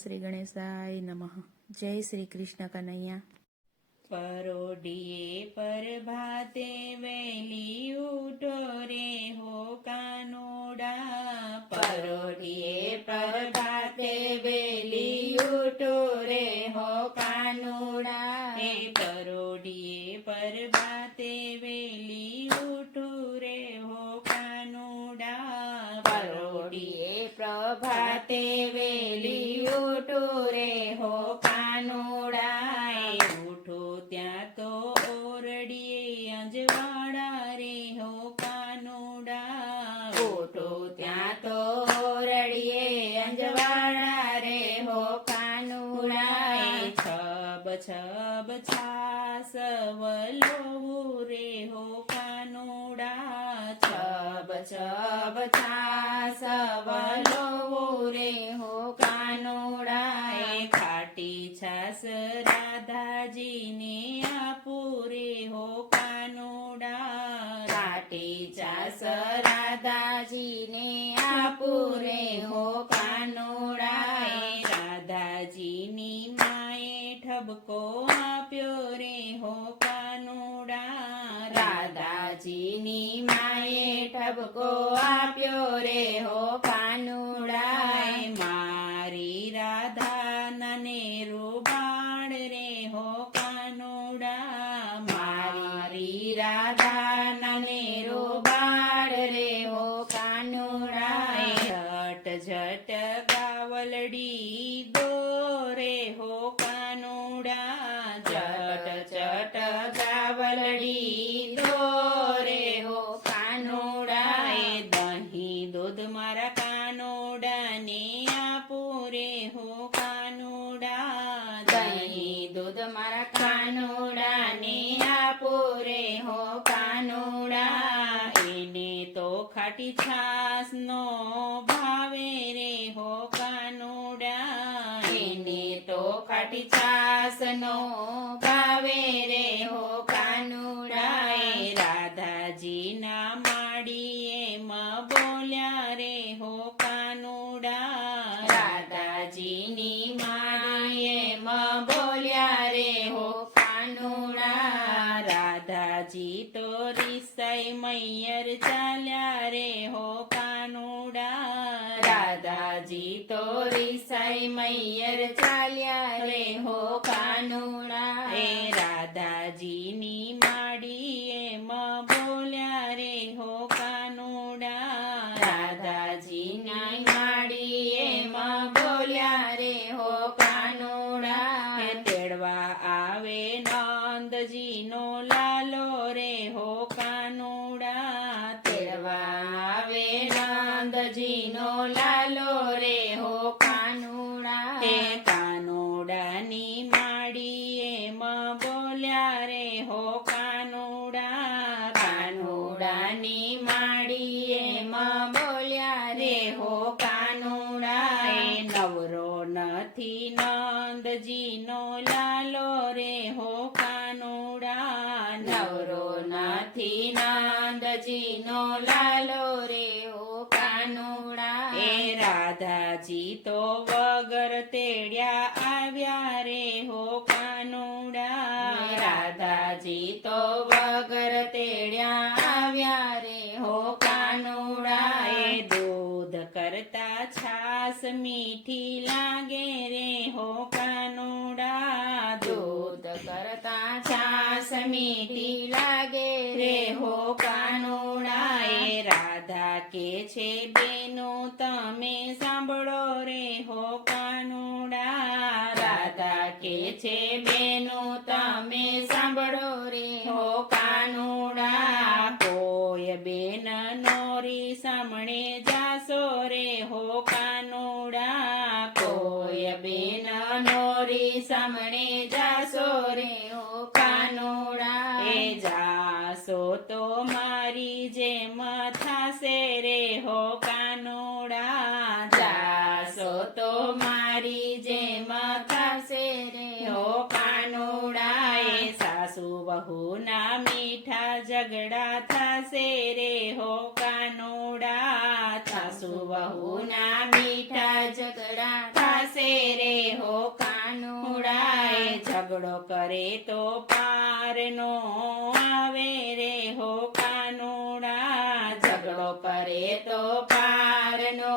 શ્રી ગણેશાય નમઃ. જય શ્રી કૃષ્ણ કનૈયા. પરોઢિયે પ્રભાતે વહેલી ઉઠો રે હો કાનુડા, પરોઢિયે પ્રભાતે વહેલી ઉઠો રે હો કાનુડા, હે પરોઢિયે પ્રભાતે વહેલી ઉઠો રે હો કાનુડા, પરોઢિયે પ્રભાતે વહેલી ઉઠો રે હો કાનુડા, ત્યાં તો ઓરડીએ અંજવાડા રે હો કાનુડા, ઉઠો ત્યાં તો ઓરડીએ અંજવાડા રે હો કાનુડા, છબ છબ છાસ વલોવું રે હો કાનુડા, છબ છબ છાસ વલોવું રે હો કાનુડા, ખાટી છાસ રાધાજીને આપુરે હો કાનુડા, ખાટી છાસ રાધાજીને આપુરે હો કાનુડા, રાધાજીની માએ ઠબકો આપ્યો રે હો કાનુડા, રાધાજીની માએ ઠબકો આપ્યો રે હો કાનુડા, મારી રાધા નાને રૂબાણ રે હો કાનુડા, મારી રાધા નાને રૂબાણ રે હો કાનુડા, ઝટ ઝટ ગાવલડી દોરે હો કાનુડા, ઝટ ઝટ ગાવલડી દોરે હો કાનુડા, દહીં દૂધ મારા કાનુડાને આપુરે હો કાનુડા, દહીં દૂધ મારા કાનુડાને આપુરે હો કાનુડા, એને તો ખાટી છાસ નો ભાવે રે હો કાનુડા, એને તો ખાટી છાસ નો ભાવે રે હો કાનુડા, રાધાજીના માડીએ માં બોલ્યા રે હો કાનુડા, રાધાજીની માડીએ માં બોલ્યા રે હો કાનુડા, રાધાજી તો રીસાઈ મૈયર ચાલ્યા રે હો કાનુડા, રાધાજી તો રીસાઈ મૈયર ચાલ્યા રે હો કાનુડા, રાધાજીની માડીએ માં બોલ્યા રે હો કાનુડા, રાધાજીની માડીએ માં બોલ્યા રે હો કાનુડા, તેડવા આવે નંદજીનો લાલો રે હો કાનુડા, તેડવા આવે નંદજીનો લાલો રે હો કાનુડા, કાનુડાની માડીએ માં બોલ્યા રે હો કાનુડા, કાનુડાની માડીએ માં બોલ્યા રે હો કાનુડા, નવરો નથી નંદજીનો લાલો રે હો કાનુડા, નવરો નથી નંદજીનો લાલો રે હો કાનુડા, રાધાજી તો વગર તેડ્યા આવ્યા રે હો કાનુડા, રાધાજી તો વગર તેડ્યા આવ્યા રે હો કાનુડા, દૂધ કરતા છાસ મીઠી લાગે રે હો કાનુડા, દૂધ કરતા છાસ મીઠી લાગે રે હો કાનુડા, રાધા કે છે બેનું તમે સાંભળો રે હો કાનુડા, રાધા કે છે બેનું તમે સાંભળો રે હો કાનુડા, કોઈ બેન નોરી સામણે જાશો રે હો કાનુડા, કોઈ બેન નોરી સામણે જાશો રે હો કાનુડા, જાશો તો મારી જેમ થાશે રે હો કાનુડા, જાશો તો મારી જેમ થાશે રે હો કાનુડા, સાસુ વહુના મીઠા ઝઘડા થશે રે હો કાનુડા, સાસુ વહુના મીઠા ઝઘડા થશે રે ઝઘડો કરે તો પારનો આવે રે હો કાનુડા ઝઘડો કરે તો પારનો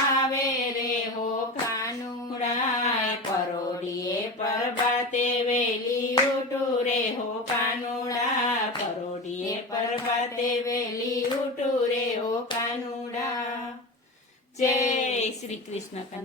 આવે રે હો કાનુડા પરોડીએ પરબાતે વેલી ઉઠું રે હો કાનુડા પરોડીએ પરબાતે વેલી ઉઠું રે હો કાનુડા જય શ્રી કૃષ્ણ કનૈયા